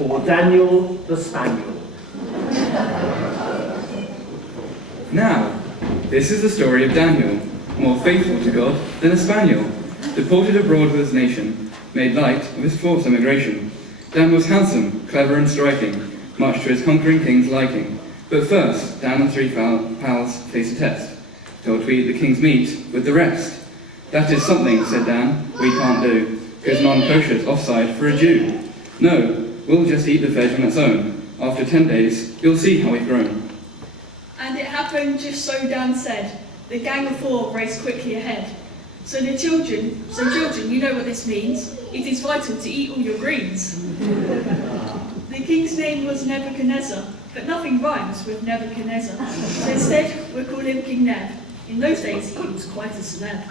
for Daniel the Spaniel. Now, this is the story of Daniel, more faithful to God than a spaniel, deported abroad with his nation, made light of his forced emigration. Dan was handsome, clever and striking, much to his conquering king's liking. But first, Dan and three pals faced a test, told to eat the king's meat with the rest. That is something, said Dan, we can't do, because non-kosher's offside for a Jew. No, we'll just eat the veg on its own. After 10 days, you'll see how we've grown. And it happened just so Dan said. The gang of four raced quickly ahead. So children, you know what this means. It is vital to eat all your greens. The king's name was Nebuchadnezzar, but nothing rhymes with Nebuchadnezzar. So instead, we'll call him King Neb. In those days, he was quite a celeb.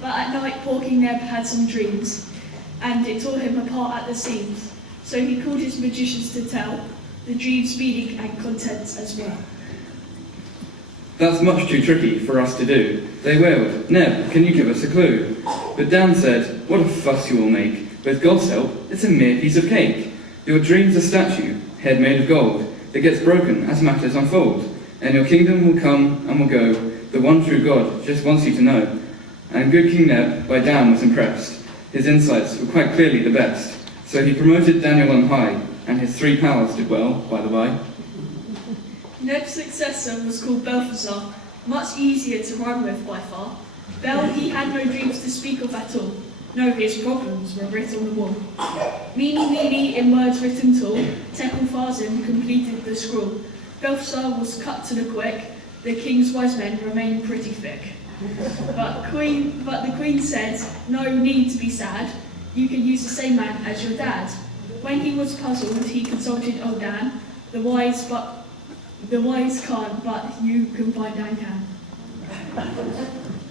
But at night, poor King Neb had some dreams, and it tore him apart at the seams. So he called his magicians to tell the dreams, meaning and contents as well. That's much too tricky for us to do. They wailed, Neb, can you give us a clue? But Dan said, what a fuss you will make. With God's help, it's a mere piece of cake. Your dream's a statue, head made of gold, that gets broken as matters unfold. And your kingdom will come and will go. The one true God just wants you to know. And good King Neb by Dan was impressed. His insights were quite clearly the best. So he promoted Daniel on high, and his three pals did well, by the by. Neb's successor was called Balthazar, much easier to rhyme with by far. Bel, he had no dreams to speak of at all. No, his problems were written on the wall. Meeny, meeny, in words written tall, Tekel Farzim completed the scroll. Balthazar was cut to the quick, the king's wise men remained pretty thick. But the queen said, no need to be sad, you can use the same man as your dad. When he was puzzled, he consulted old Dan, the wise can't, but you can find Dan can.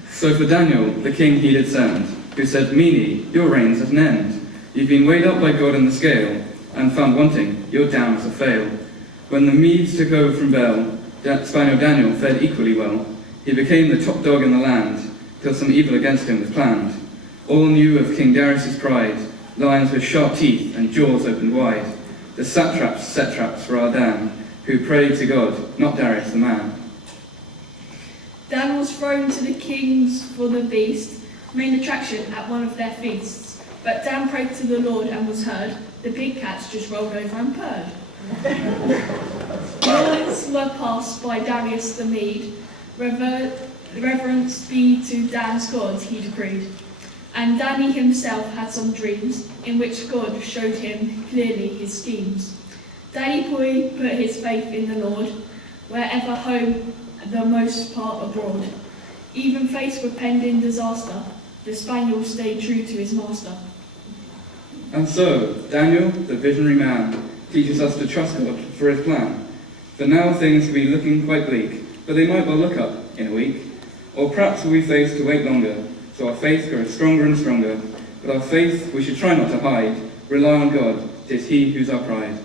So for Daniel, the king he did send, who said, Meany, your reign's at an end. You've been weighed up by God in the scale, and found wanting, you're down as a fail. When the Medes took over from Bel, Spaniel Daniel fared equally well. He became the top dog in the land, till some evil against him was planned. All knew of King Darius's pride, lions with sharp teeth and jaws opened wide. The satraps set traps for our Dan, who prayed to God, not Darius the man. Dan was thrown to the kings for the beast, main attraction at one of their feasts. But Dan prayed to the Lord and was heard. The big cats just rolled over and purred. Words were passed by Darius the Mede. Reverence be to Dan's God, he decreed. And Danny himself had some dreams, in which God showed him clearly his schemes. Danny boy put his faith in the Lord, wherever home, the most part abroad. Even faced with pending disaster, the spaniel stayed true to his master. And so, Daniel, the visionary man, teaches us to trust God for his plan. For now things will be looking quite bleak, but they might well look up in a week. Or perhaps we'll be faced to wait longer, so our faith grows stronger and stronger. But our faith we should try not to hide, rely on God, 'tis he who's our pride.